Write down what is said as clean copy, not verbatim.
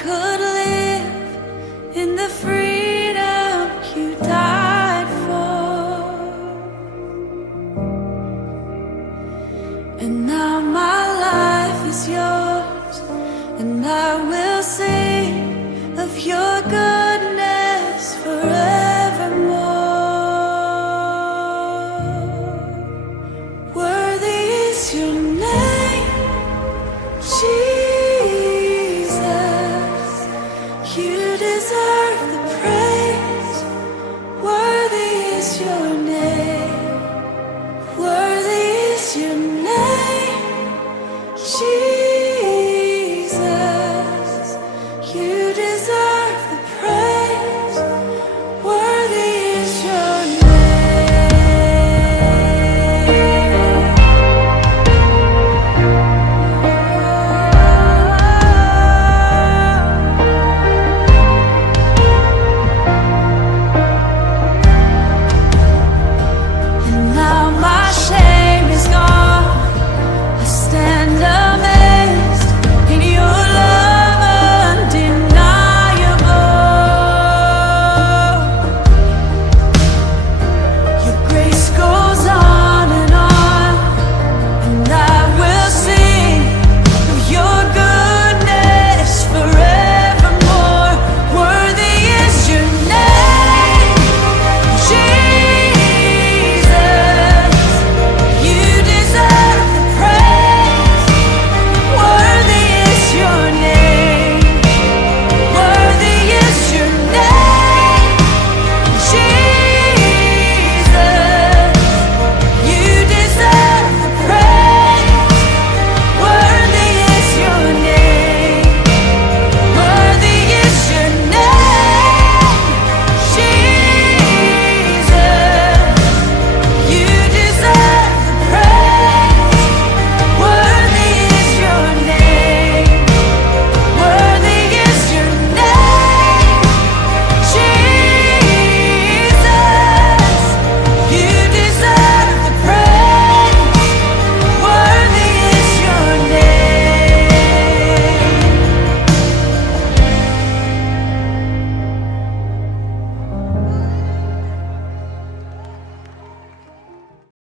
could live in the freedom you died for. And now my life is yours, and I will sing of your goodness forevermore. Worthy is your name, Jesus. You deserve the praise. Worthy is your name.